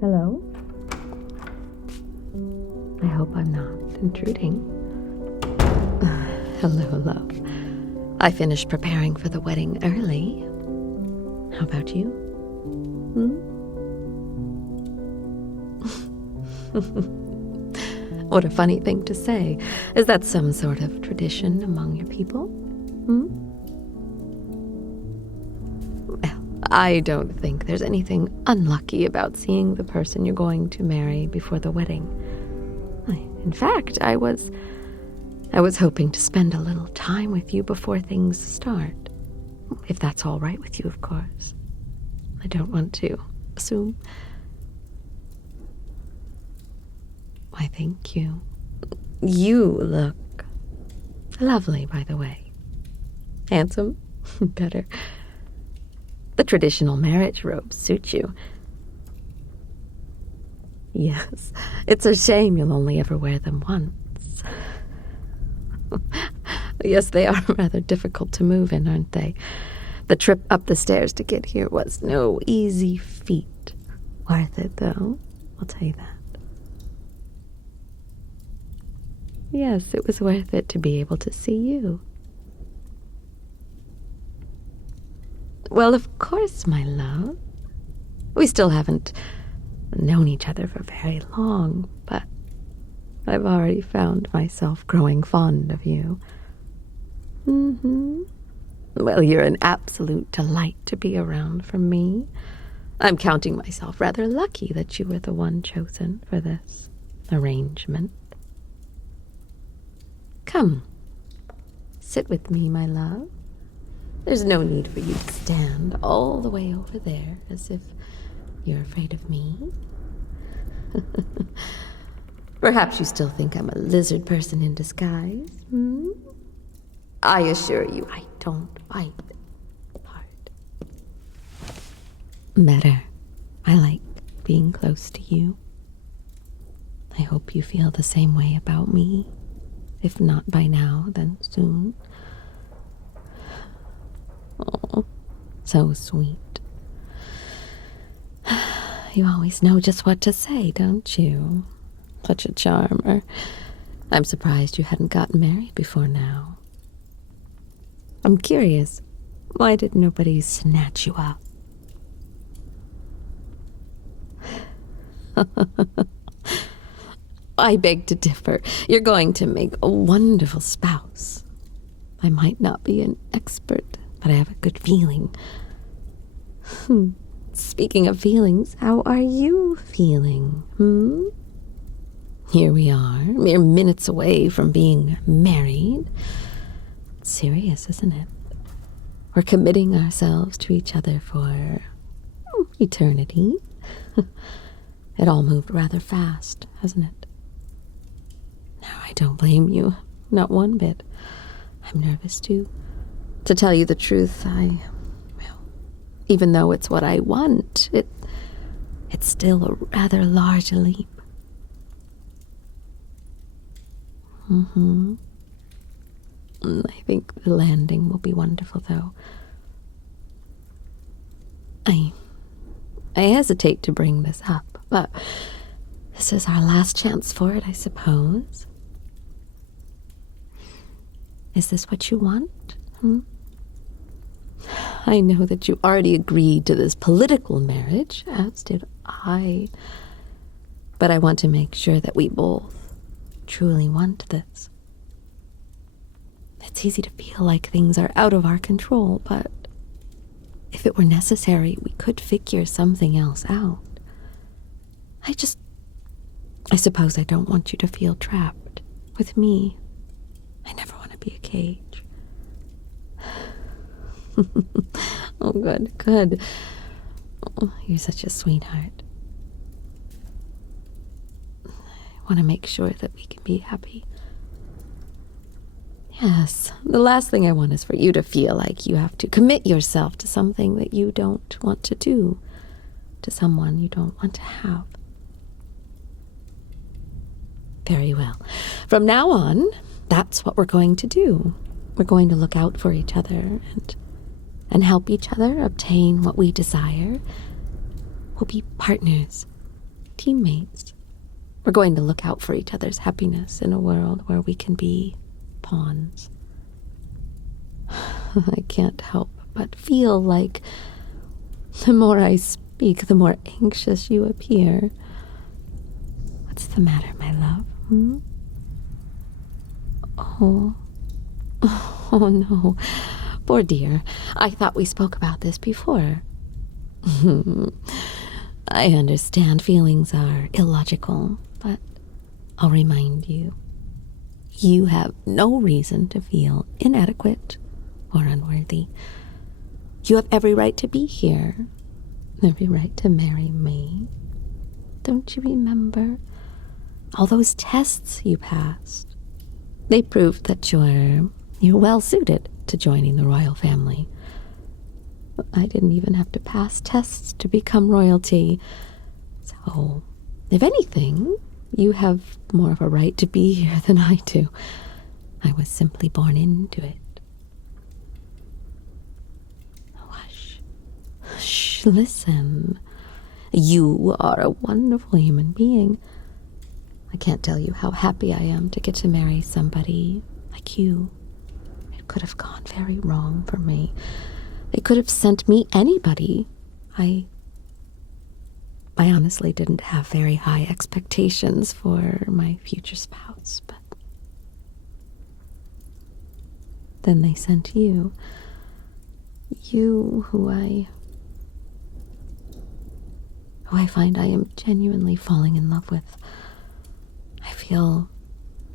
Hello? I hope I'm not intruding. Hello, love. I finished preparing for the wedding early. How about you? What a funny thing to say. Is that some sort of tradition among your people? Well, I don't think there's anything unlucky about seeing the person you're going to marry before the wedding. In fact, I was hoping to spend a little time with you before things start. If that's all right with you, of course. I don't want to assume. Why, thank you. You look lovely, by the way. Handsome? Better. The traditional marriage robes suit you. Yes, it's a shame you'll only ever wear them once. Yes, they are rather difficult to move in, aren't they? The trip up the stairs to get here was no easy feat. Worth it, though, I'll tell you that. Yes, it was worth it to be able to see you. Well, of course, my love. We still haven't known each other for very long, but I've already found myself growing fond of you. Well, you're an absolute delight to be around for me. I'm counting myself rather lucky that you were the one chosen for this arrangement. Come, sit with me, my love. There's no need for you to stand all the way over there as if you're afraid of me. Perhaps you still think I'm a lizard person in disguise, I assure you, I don't fight hard. Better. I like being close to you. I hope you feel the same way about me. If not by now, then soon. Oh, so sweet. You always know just what to say, don't you? Such a charmer. I'm surprised you hadn't gotten married before now. I'm curious, why did nobody snatch you up? I beg to differ. You're going to make a wonderful spouse. I might not be an expert, but I have a good feeling. Speaking of feelings, how are you feeling? Here we are, mere minutes away from being married. It's serious, isn't it? We're committing ourselves to each other for eternity. It all moved rather fast, hasn't it? No, I don't blame you, not one bit. I'm nervous too. To tell you the truth, even though it's what I want, it's still a rather large leap. I think the landing will be wonderful, though. I hesitate to bring this up, but this is our last chance for it, I suppose. Is this what you want? I know that you already agreed to this political marriage, as did I. But I want to make sure that we both truly want this. It's easy to feel like things are out of our control, but if it were necessary, we could figure something else out. I suppose I don't want you to feel trapped with me. I never want to be a cage. Oh, good. Oh, you're such a sweetheart. I want to make sure that we can be happy. Yes, the last thing I want is for you to feel like you have to commit yourself to something that you don't want to do, to someone you don't want to have. Very well. From now on, that's what we're going to do. We're going to look out for each other and help each other obtain what we desire. We'll be partners, teammates. We're going to look out for each other's happiness in a world where we can be pawns. I can't help but feel like the more I speak, the more anxious you appear. What's the matter, my love? Oh. Oh, no. Poor dear. I thought we spoke about this before. I understand feelings are illogical, but I'll remind you. You have no reason to feel inadequate or unworthy. You have every right to be here, every right to marry me. Don't you remember all those tests you passed? They proved that you're well suited to joining the royal family. I didn't even have to pass tests to become royalty. So, if anything, you have more of a right to be here than I do. I was simply born into it. Hush. Shh, listen. You are a wonderful human being. I can't tell you how happy I am to get to marry somebody like you. It could have gone very wrong for me. They could have sent me anybody. I honestly didn't have very high expectations for my future spouse, but then they sent you. You, who I find I am genuinely falling in love with. I feel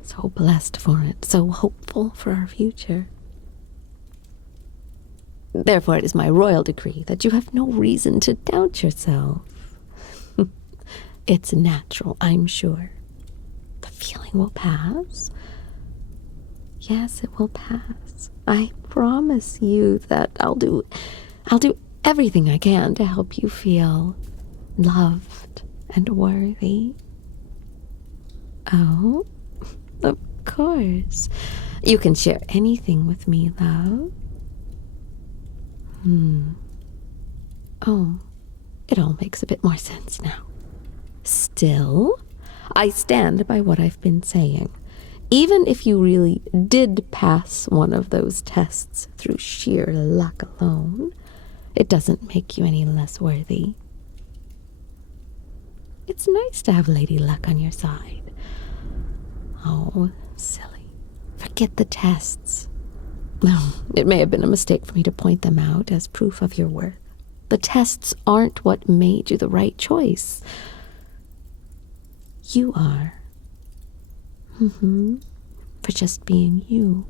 so blessed for it, so hopeful for our future. Therefore, it is my royal decree that you have no reason to doubt yourself. It's natural, I'm sure. The feeling will pass. Yes, it will pass. I promise you that I'll do everything I can to help you feel loved and worthy. Oh, of course. You can share anything with me, love. Oh, it all makes a bit more sense now. Still, I stand by what I've been saying. Even if you really did pass one of those tests through sheer luck alone, it doesn't make you any less worthy. It's nice to have Lady Luck on your side. Oh, silly. Forget the tests. It may have been a mistake for me to point them out as proof of your worth. The tests aren't what made you the right choice. You are. For just being you.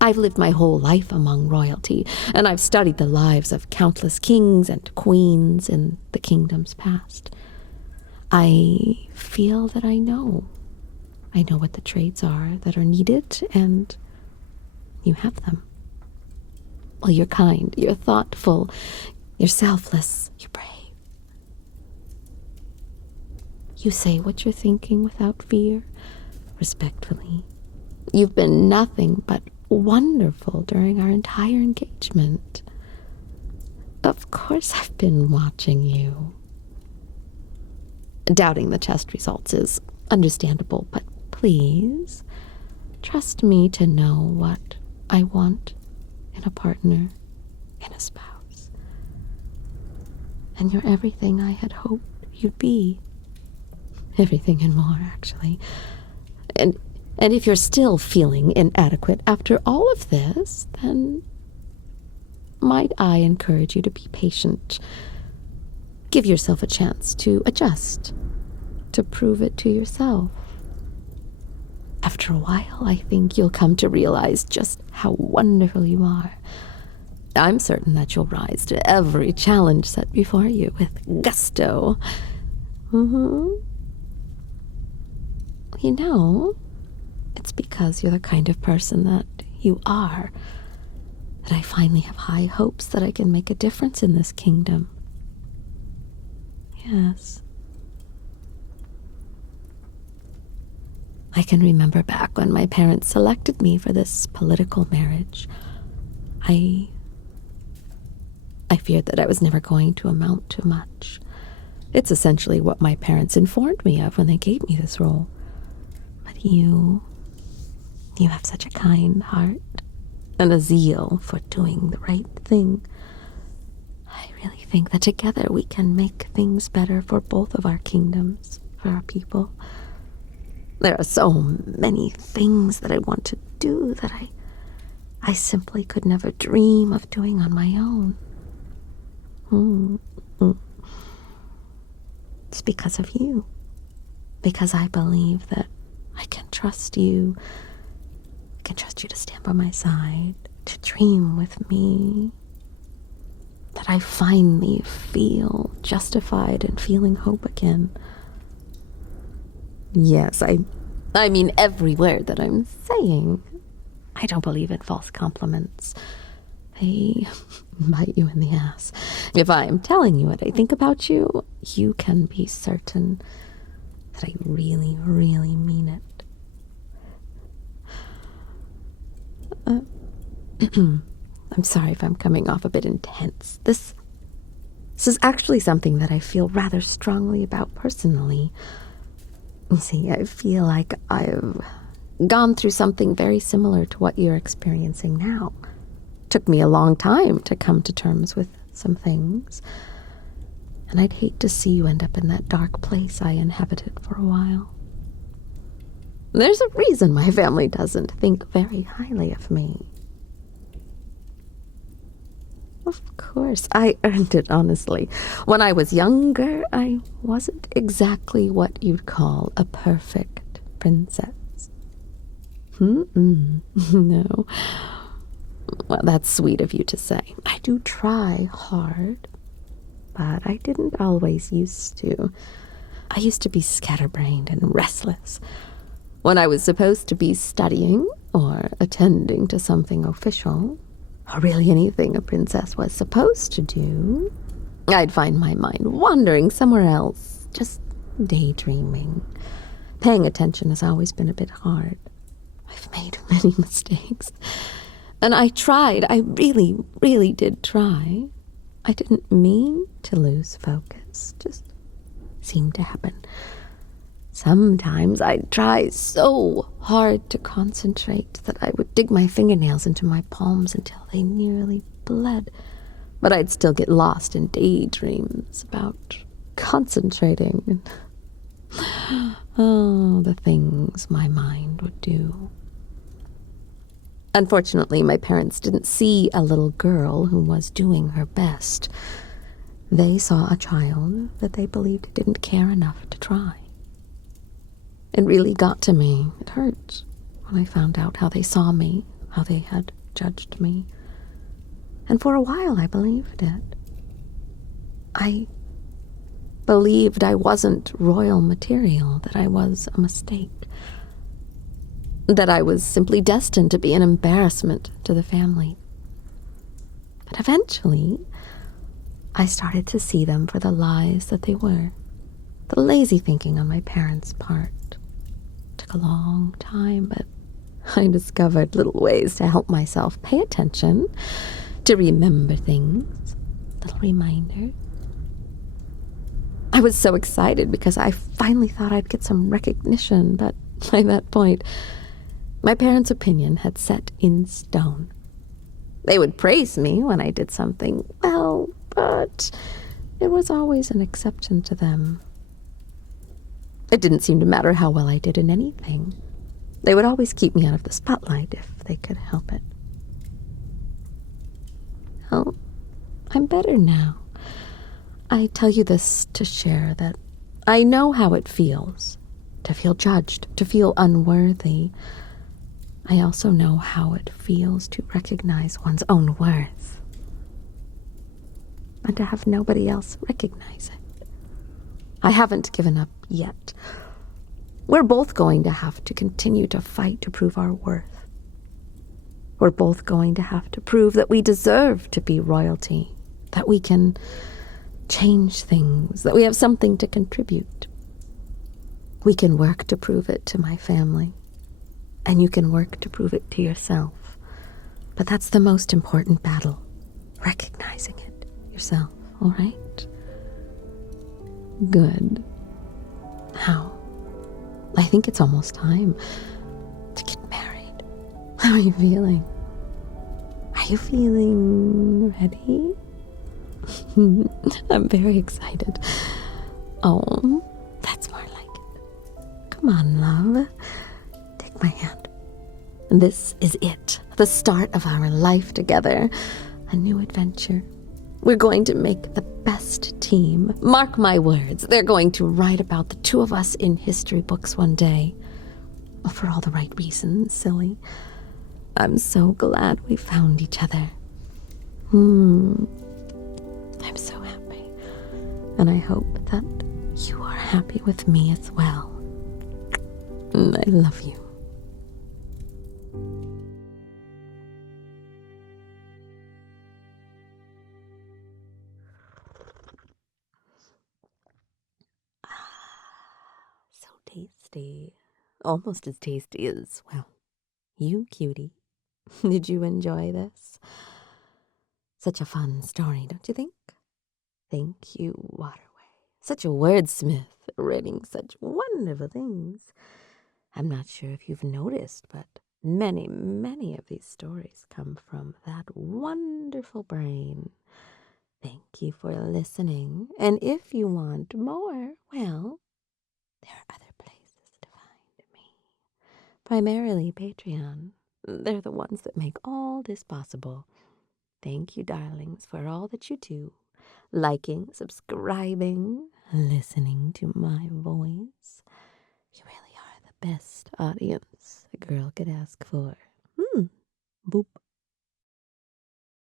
I've lived my whole life among royalty, and I've studied the lives of countless kings and queens in the kingdoms past. I feel that I know. I know what the traits are that are needed, and you have them. Well, you're kind, you're thoughtful, you're selfless, you're brave. You say what you're thinking without fear, respectfully. You've been nothing but wonderful during our entire engagement. Of course I've been watching you. Doubting the test results is understandable, but please, trust me to know what I want in a partner, in a spouse. And you're everything I had hoped you'd be. Everything and more, actually. And if you're still feeling inadequate after all of this, then might I encourage you to be patient. Give yourself a chance to adjust, to prove it to yourself. After a while, I think you'll come to realize just how wonderful you are. I'm certain that you'll rise to every challenge set before you with gusto. You know, it's because you're the kind of person that you are that I finally have high hopes that I can make a difference in this kingdom. Yes. I can remember back when my parents selected me for this political marriage. I feared that I was never going to amount to much. It's essentially what my parents informed me of when they gave me this role. But you have such a kind heart and a zeal for doing the right thing. I really think that together we can make things better for both of our kingdoms, for our people. There are so many things that I want to do that I simply could never dream of doing on my own. It's because of you. Because I believe that I can trust you. I can trust you to stand by my side, to dream with me. That I finally feel justified in feeling hope again. Yes, I mean every word that I'm saying. I don't believe in false compliments. They bite you in the ass. If I am telling you what I think about you, you can be certain that I really, really mean it. I'm sorry if I'm coming off a bit intense. This is actually something that I feel rather strongly about personally. You see, I feel like I've gone through something very similar to what you're experiencing now. Took me a long time to come to terms with some things. And I'd hate to see you end up in that dark place I inhabited for a while. There's a reason my family doesn't think very highly of me. Of course, I earned it, honestly. When I was younger, I wasn't exactly what you'd call a perfect princess. No. Well, that's sweet of you to say. I do try hard, but I didn't always used to. I used to be scatterbrained and restless. When I was supposed to be studying or attending to something official, or really anything a princess was supposed to do, I'd find my mind wandering somewhere else, just daydreaming. Paying attention has always been a bit hard. I've made many mistakes. And I tried. I really, really did try. I didn't mean to lose focus. Just seemed to happen. Sometimes I'd try so hard to concentrate that I would dig my fingernails into my palms until they nearly bled. But I'd still get lost in daydreams about concentrating. Oh, the things my mind would do. Unfortunately, my parents didn't see a little girl who was doing her best. They saw a child that they believed didn't care enough to try. It really got to me. It hurt when I found out how they saw me, how they had judged me. And for a while, I believed it. I believed I wasn't royal material, that I was a mistake. That I was simply destined to be an embarrassment to the family. But eventually, I started to see them for the lies that they were. The lazy thinking on my parents' part. Took a long time, but I discovered little ways to help myself pay attention, to remember things, little reminders. I was so excited because I finally thought I'd get some recognition, but by that point, my parents' opinion had set in stone. They would praise me when I did something well, but it was always an exception to them. It didn't seem to matter how well I did in anything. They would always keep me out of the spotlight if they could help it. Well, I'm better now. I tell you this to share that I know how it feels to feel judged, to feel unworthy. I also know how it feels to recognize one's own worth and to have nobody else recognize it. I haven't given up yet. We're both going to have to continue to fight to prove our worth. We're both going to have to prove that we deserve to be royalty, that we can change things, that we have something to contribute. We can work to prove it to my family, and you can work to prove it to yourself. But that's the most important battle, recognizing it yourself, all right? Good. How? I think it's almost time to get married. How are you feeling? Are you feeling ready? I'm very excited. Oh, that's more like it. Come on, love. Take my hand. This is it. The start of our life together. A new adventure. We're going to make the best team. Mark my words. They're going to write about the two of us in history books one day. For all the right reasons, silly. I'm so glad we found each other. I'm so happy. And I hope that you are happy with me as well. I love you. So tasty. Almost as tasty as, well, you, Cutie. Did you enjoy this? Such a fun story, don't you think? Thank you, Waterway. Such a wordsmith, writing such wonderful things. I'm not sure if you've noticed, but many, many of these stories come from that wonderful brain. Thank you for listening. And if you want more, well, there are other places to find me. Primarily Patreon. They're the ones that make all this possible. Thank you, darlings, for all that you do. Liking, subscribing, listening to my voice. You really are the best audience a girl could ask for. Boop.